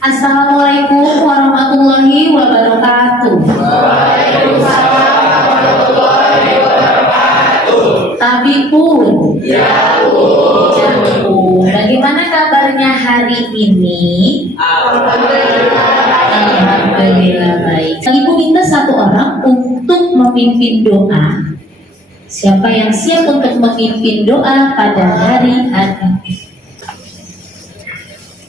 Assalamualaikum warahmatullahi wabarakatuh. Waalaikumsalam warahmatullahi wabarakatuh. Tapi pun, Ya Bu. Bagaimana kabarnya hari ini? Alhamdulillah baik. Ibu minta satu orang untuk memimpin doa. Siapa yang siap untuk memimpin doa pada hari ini?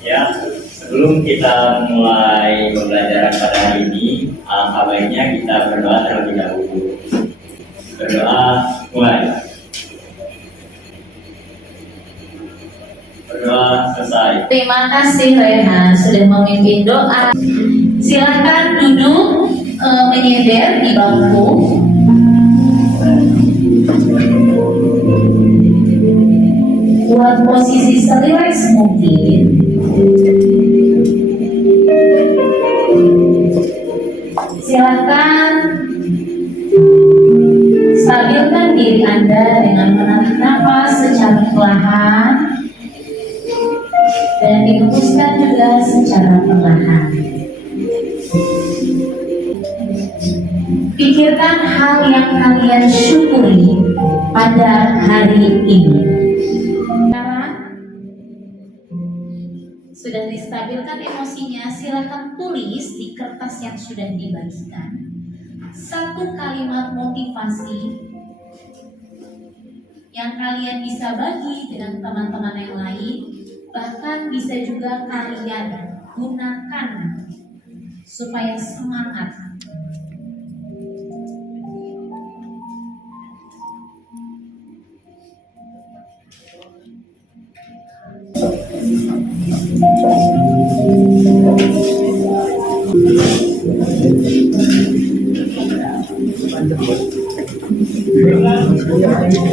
Ya, sebelum kita mulai pembelajaran pada hari ini, alangkah baiknya kita berdoa terlebih dahulu. Berdoa, mulai. Berdoa selesai. Terima kasih Rehan sudah memimpin doa. Silakan duduk menyender di bangku. Buat posisi serileks mungkin. Silakan stabilkan diri Anda dengan menarik nafas secara perlahan dan dihembuskan juga secara perlahan. Pikirkan hal yang kalian syukuri pada hari ini. Sudah distabilkan emosinya, silakan tulis di kertas yang sudah dibagikan satu kalimat motivasi yang kalian bisa bagi dengan teman-teman yang lain, bahkan bisa juga kalian gunakan supaya semangat.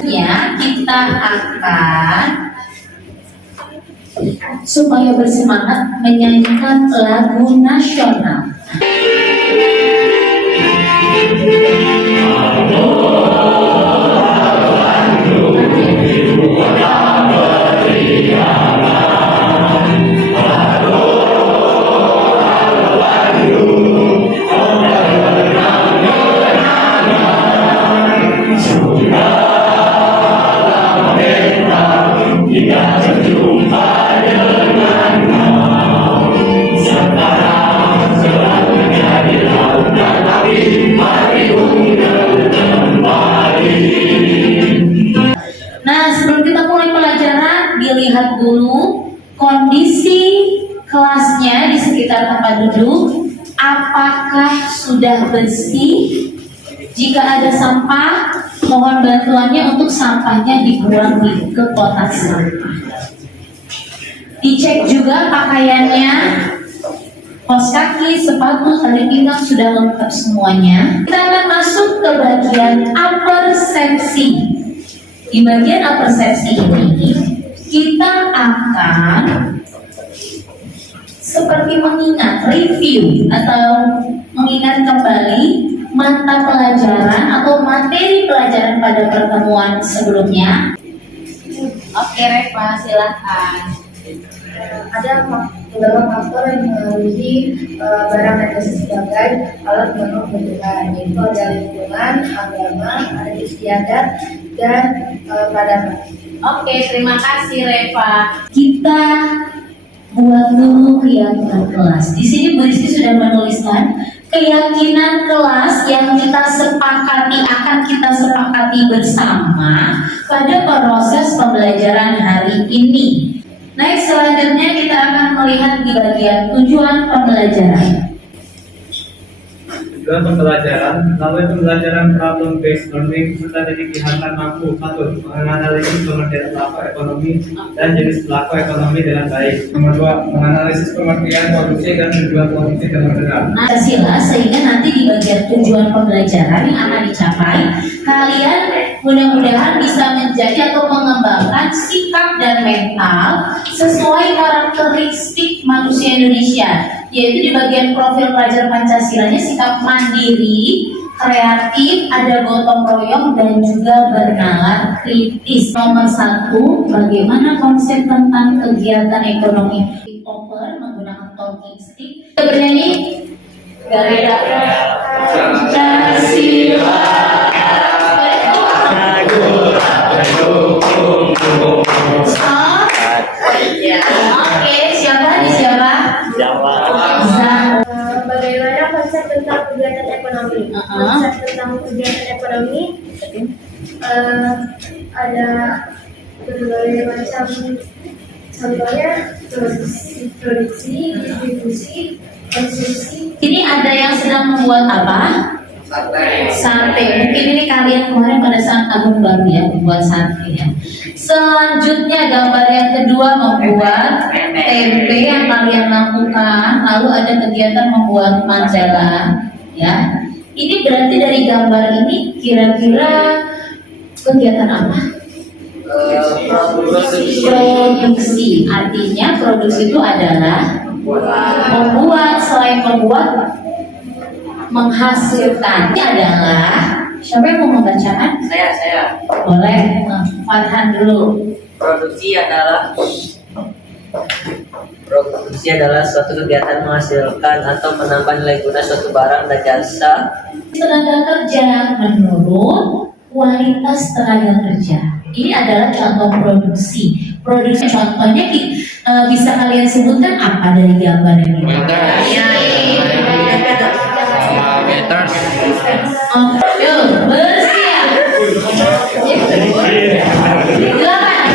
Ya, kita akan supaya bersemangat menyanyikan lagu nasional. Nah, sebelum kita mulai pelajaran, dilihat dulu kondisi kelasnya di sekitar tempat duduk. Apakah sudah bersih? Jika ada sampah, mohon bantuannya untuk sampahnya dibuang ke kotak sampah. Dicek juga pakaiannya, kaos kaki, sepatu, tali pinggang sudah lengkap semuanya. Kita akan masuk ke bagian apersepsi. Di bagian apersepsi ini, kita akan seperti mengingat, review atau mengingat kembali mata pelajaran atau materi pelajaran pada pertemuan sebelumnya. Oke Reva, silakan. Ada beberapa faktor yang mengaruhi barang dan jasa sebagai alat pemenuh kebutuhan, yaitu ada lingkungan, agama, ada istiadat, dan peradaban. Oke, terima kasih Reva. Kita buat dulu keyakinan kelas. Di sini Bu Rizky sudah menuliskan keyakinan kelas yang kita sepakati akan kita sepakati bersama pada proses pembelajaran hari ini. Next, selanjutnya kita akan melihat di bagian tujuan pembelajaran. Tujuan pembelajaran, melalui pembelajaran problem based learning, serta didik diharapkan mampu satu, menganalisis pengertian pelaku ekonomi dan jenis pelaku ekonomi dengan baik. Nomor dua, menganalisis pengertian produksi dan tujuan produksi dengan benar. Nah, sila sehingga nanti di bagian tujuan pembelajaran yang akan dicapai, kalian mudah-mudahan bisa menjadi atau mengembangkan sikap dan mental sesuai karakteristik manusia Indonesia, yaitu di bagian profil pelajar Pancasilanya sikap mandiri, kreatif, ada gotong royong dan juga bernalar kritis. Nomor satu, bagaimana konsep tentang kegiatan ekonomi Popper menggunakan Tolkien walking stick. Kita bernyanyi Garuda Pancasila. Stop. Oke, siapa? Jawa. Bagaimana konsep tentang kegiatan ekonomi? Konsep tentang kegiatan ekonomi ada berbagai macam, contohnya produksi, distribusi, konsumsi. Ini ada yang sedang membuat apa? Sate. Mungkin ini kalian kemarin pada saat tahun baru ya membuat sate ya. Selanjutnya gambar yang kedua membuat tempe yang kalian lakukan. Lalu ada kegiatan membuat majalah ya. Ini berarti dari gambar ini kira-kira kegiatan apa? Produksi. Artinya produksi itu adalah membuat, selain membuat menghasilkan. Ini adalah siapa yang mau membacakan? Saya. Boleh, Farhan dulu. Produksi adalah suatu kegiatan menghasilkan atau menambah nilai guna suatu barang dan jasa. Tenaga kerja menurun kualitas tenaga kerja. Ini adalah contoh produksi. Produksi contohnya bisa kalian sebutkan apa dari gambar ini? Yuk, bersiap. Silakan.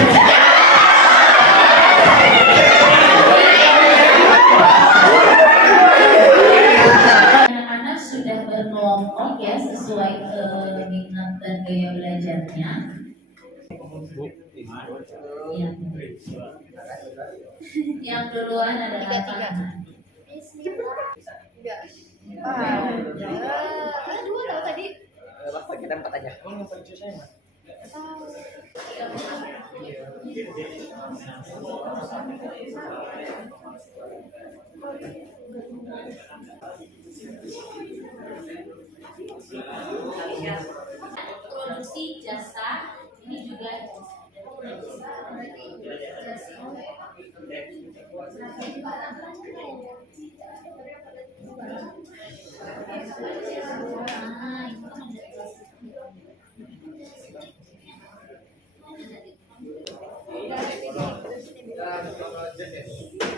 Anak-anak sudah berkelompok ya sesuai minat dan gaya belajarnya. Ya. Yang duluan adalah Farhan. Dua tahu tadi. Kita empat aja. Produksi jasa ini juga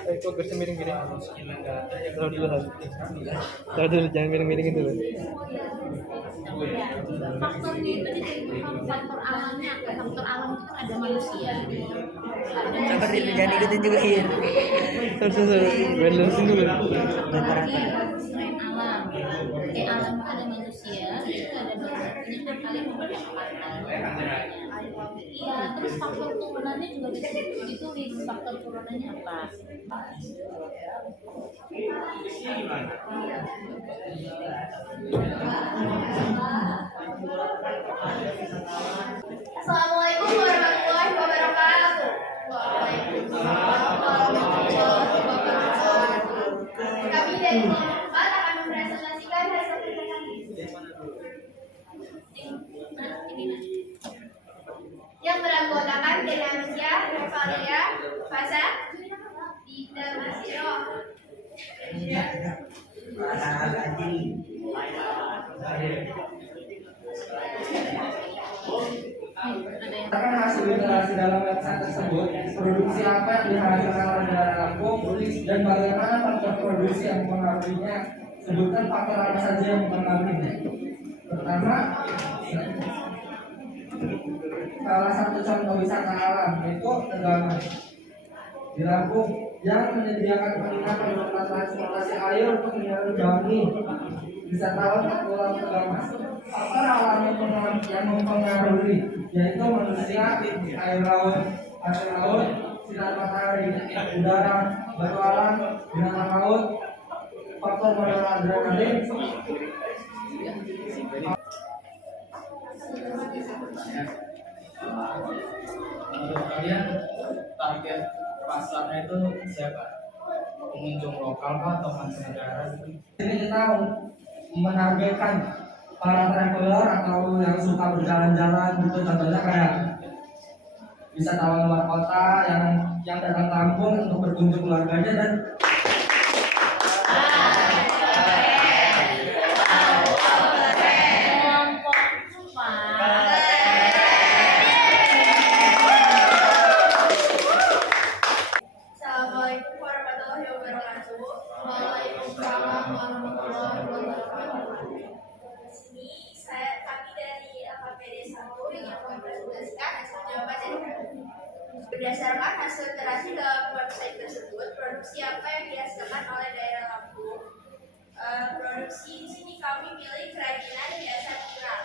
Kok gersi miring-miring? Taruh dulu, jangan miring-miring itu. faktor alamnya. Faktor alam itu kan ada manusia. Seperti jangan ikutin juga iya. Terus, balancein dulu. Selain alam, kayak alam itu ada manusia, itu ada ini kan kalian memperhatikan. Iya, terus faktor turunannya juga ditulis faktor turunannya apa. Assalamualaikum warahmatullahi wabarakatuh. Kami dari kelompok 4 akan mempresentasikan hasil kerja kami. Yang beranggotakan Denasia, Revalia, Fasa, Dita Masiro. Akan hasil literasi dalam website tersebut, produksi apa yang dihasilkan oleh negara Lampung, dan bagaimana faktor produksi yang mempengaruhinya. Sebutkan faktor apa saja yang mempengaruhinya. Pertama, salah satu contoh wisata alam yaitu Tegalan di Lampung yang menyediakan penginapan berupa transportasi air untuk menyeberangi wisatawan ke Pulau Tegamas. Faktor alam yang mempengaruhi yaitu manusia, air laut, sinar matahari, udara, batu alam, binatang laut, faktor modal adrenalin. Menurut kalian target pasarnya itu siapa? Pengunjung lokal atau mancanegara? Ini kita menargetkan para traveler atau yang suka berjalan-jalan gitu, contohnya kayak wisatawan luar kota yang datang kampung untuk berkunjung keluarganya dan Berdasarkan hasil iterasi dalam website tersebut, produksi apa yang dihasilkan oleh daerah Lampung? Produksi di sini kami pilih kerajinan hiasan tiram.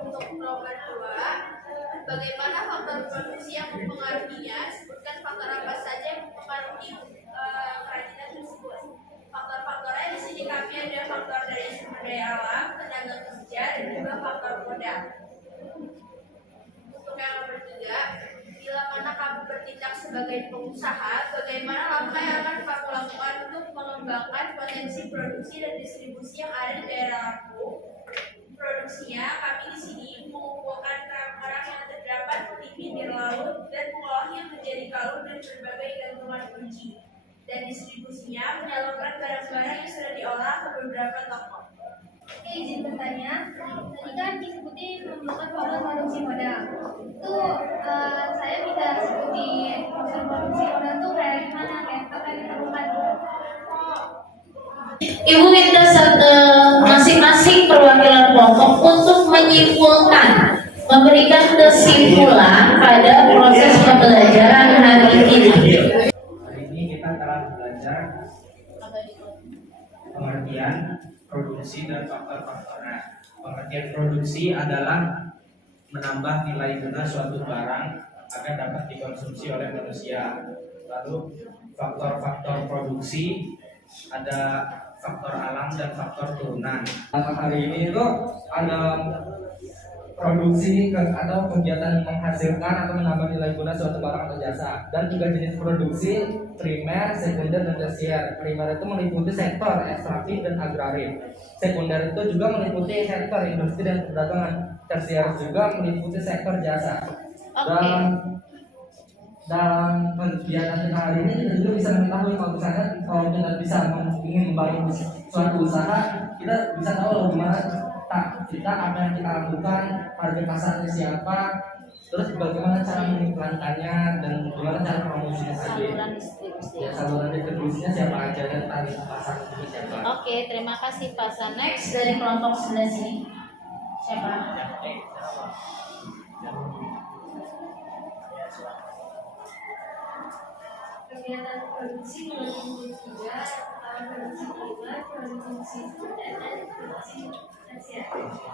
Untuk nomor 2, bagaimana faktor produksi yang mempengaruhinya? Sebutkan faktor apa saja yang mempengaruhi kerajinan tersebut. Faktor-faktornya di sini kami ada faktor dari sumber daya alam, tenaga kerja, dan juga faktor modal. Untuk yang nomor 3, bila mana kamu bertindak sebagai pengusaha, bagaimana langkah yang akan kamu lakukan untuk mengembangkan potensi produksi dan distribusi yang ada di daerah Lampung? Produksinya, kami di sini mengumpulkan kerang-kerang yang terdapat di pinggir laut dan mengolahnya menjadi kalung dan berbagai gantungan kunci. Dan distribusinya menyalurkan barang-barang yang sudah diolah ke beberapa toko. Oke, izin bertanya. Tadi kan disebutin memerlukan proses produksi modal. Itu saya bisa sebutin proses produksi modal itu kayak gimana, kayak apa yang diperlukan? Ibu minta masing-masing perwakilan kelompok untuk menyimpulkan, memberikan kesimpulan pada proses pembelajaran hari ini. Hari ini kita telah belajar pengertian produksi dan faktor-faktornya. Pengertian produksi adalah menambah nilai guna suatu barang agar dapat dikonsumsi oleh manusia. Lalu faktor-faktor produksi ada faktor alam dan faktor turunan. Hari ini itu ada produksi atau kegiatan menghasilkan atau menambah nilai guna suatu barang atau jasa, dan juga jenis produksi primer, sekunder, dan tersier. Primer itu meliputi sektor ekstraktif dan agraris. Sekunder itu juga meliputi sektor industri dan perdagangan. Tersier juga meliputi sektor jasa. Dalam kegiatan kita hari ini kita juga bisa mengetahui kalau kita bisa ingin membangun suatu usaha, kita bisa tahu gimana kita apa yang kita lakukan, harga pasarnya siapa, terus bagaimana cara mengiklankannya, dan bagaimana cara promosinya tadi. Saluran distribusinya siapa aja, dan tarif pasar itu siapa. Oke, terima kasih Pak. Next dari kelompok sebelah sini. Siapa? Kegiatan produksi meliputi juga produksi primer, produksi sekunder, dan produksi tersier.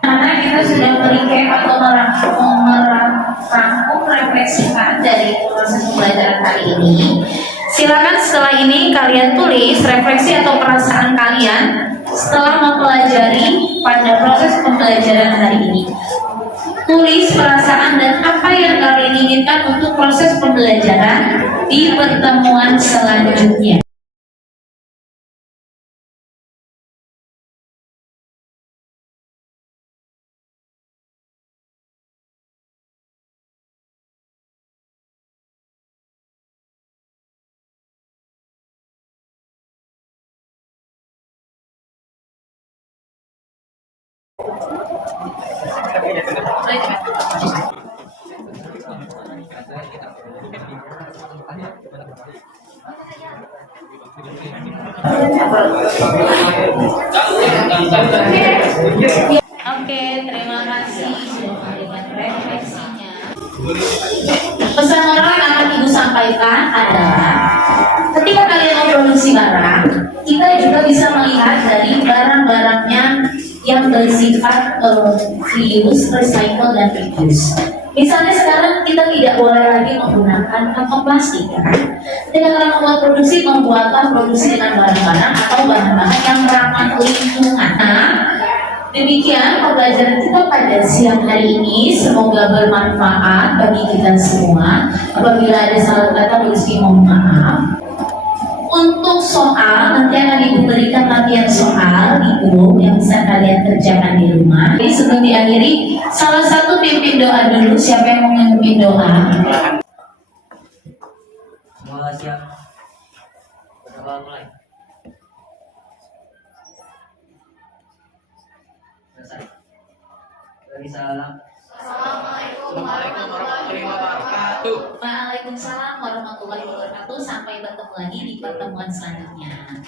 Karena kita sudah merecap atau merangkum refleksikan dari proses pembelajaran hari ini. Silakan setelah ini kalian tulis refleksi atau perasaan kalian setelah mempelajari pada proses pembelajaran hari ini. Tulis perasaan dan apa yang kalian inginkan untuk proses pembelajaran di pertemuan selanjutnya. Oke, terima kasih sudah memberikan refleksinya. Pesan moral yang akan Ibu sampaikan adalah ketika kalian memproduksi barang, kita juga bisa melihat dari barang-barangnya yang bersifat reuse, recycle, dan reuse. Misalnya sekarang kita tidak boleh lagi menggunakan kantong plastik, kan? Dengan membuat produksi, membuatlah produksi dengan barang-barang atau bahan-bahan yang ramah lingkungan. Nah, demikian pembelajaran kita pada siang hari ini. Semoga bermanfaat bagi kita semua. Apabila ada salah kata, Rizky mohon maaf. Untuk soal, nanti akan Ibu berikan latihan soal Ibu yang bisa kalian kerjakan di rumah. Jadi sebelum diakhiri, salah satu pimpin doa dulu. Siapa yang mau memimpin doa? Semua siap. Berdoa mulai. Selesai. Bagi salam. Assalamualaikum warahmatullahi wabarakatuh. Waalaikumsalam warahmatullahi wabarakatuh. Sampai bertemu lagi di pertemuan selanjutnya.